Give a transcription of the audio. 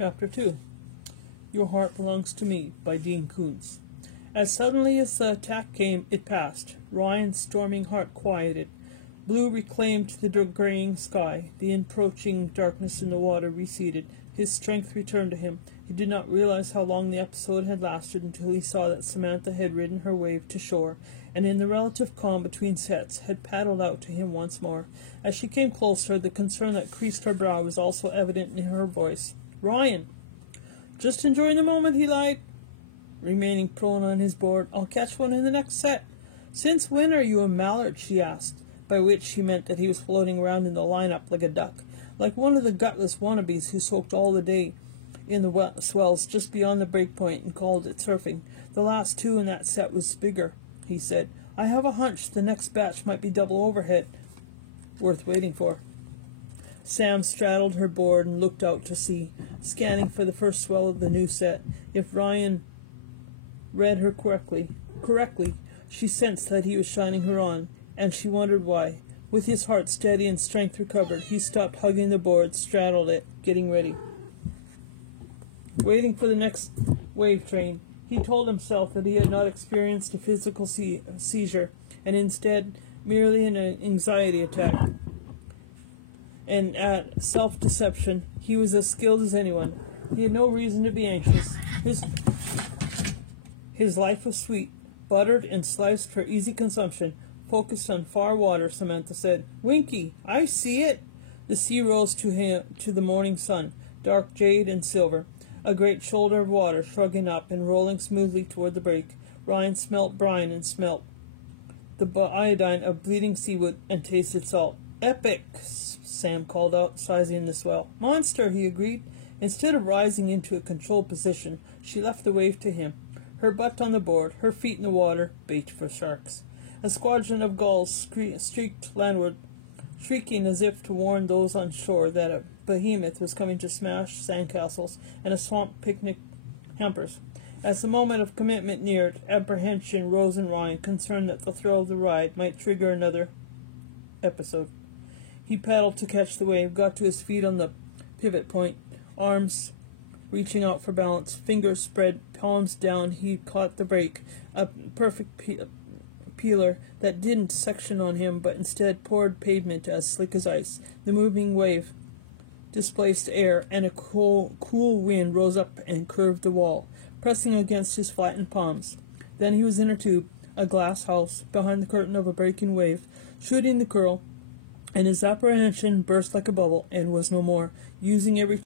Chapter 2 Your Heart Belongs to Me by Dean Koontz. As suddenly as the attack came, it passed. Ryan's storming heart quieted. Blue reclaimed the graying sky. The encroaching darkness in the water receded. His strength returned to him. He did not realize how long the episode had lasted until he saw that Samantha had ridden her wave to shore, and in the relative calm between sets had paddled out to him once more. As she came closer, the concern that creased her brow was also evident in her voice. "Ryan!" "Just enjoying the moment," he lied, remaining prone on his board. "I'll catch one in the next set." "Since when are you a mallard?" she asked, by which she meant that he was floating around in the line-up like a duck, like one of the gutless wannabes who soaked all the day in the swells just beyond the breakpoint and called it surfing. "The last two in that set was bigger," he said. "I have a hunch the next batch might be double overhead. Worth waiting for." Sam straddled her board and looked out to sea, scanning for the first swell of the new set. If Ryan read her correctly, she sensed that he was shining her on, and she wondered why. With his heart steady and strength recovered, he stopped hugging the board, straddled it, getting ready. Waiting for the next wave train, he told himself that he had not experienced a physical seizure, and instead merely an anxiety attack. And at self-deception, he was as skilled as anyone. He had no reason to be anxious. His life was sweet, buttered and sliced for easy consumption, focused on far water. Samantha said, "Winky, I see it." The sea rose to the morning sun, dark jade and silver, a great shoulder of water shrugging up and rolling smoothly toward the break. Ryan smelt brine and smelt the iodine of bleeding seaweed and tasted salt. "Epic," Sam called out, sizing the swell. "Monster," he agreed. Instead of rising into a controlled position, she left the wave to him, her butt on the board, her feet in the water, bait for sharks. A squadron of gulls streaked landward, shrieking as if to warn those on shore that a behemoth was coming to smash sandcastles and a swamp picnic hampers. As the moment of commitment neared, apprehension rose in Ryan, concerned that the thrill of the ride might trigger another episode. He paddled to catch the wave, got to his feet on the pivot point, arms reaching out for balance, fingers spread, palms down. He caught the break, a perfect peeler that didn't section on him, but instead poured pavement as slick as ice. The moving wave displaced air, and a cool wind rose up and curved the wall, pressing against his flattened palms. Then he was in a tube, a glass house, behind the curtain of a breaking wave, shooting the curl, and his apprehension burst like a bubble and was no more, using every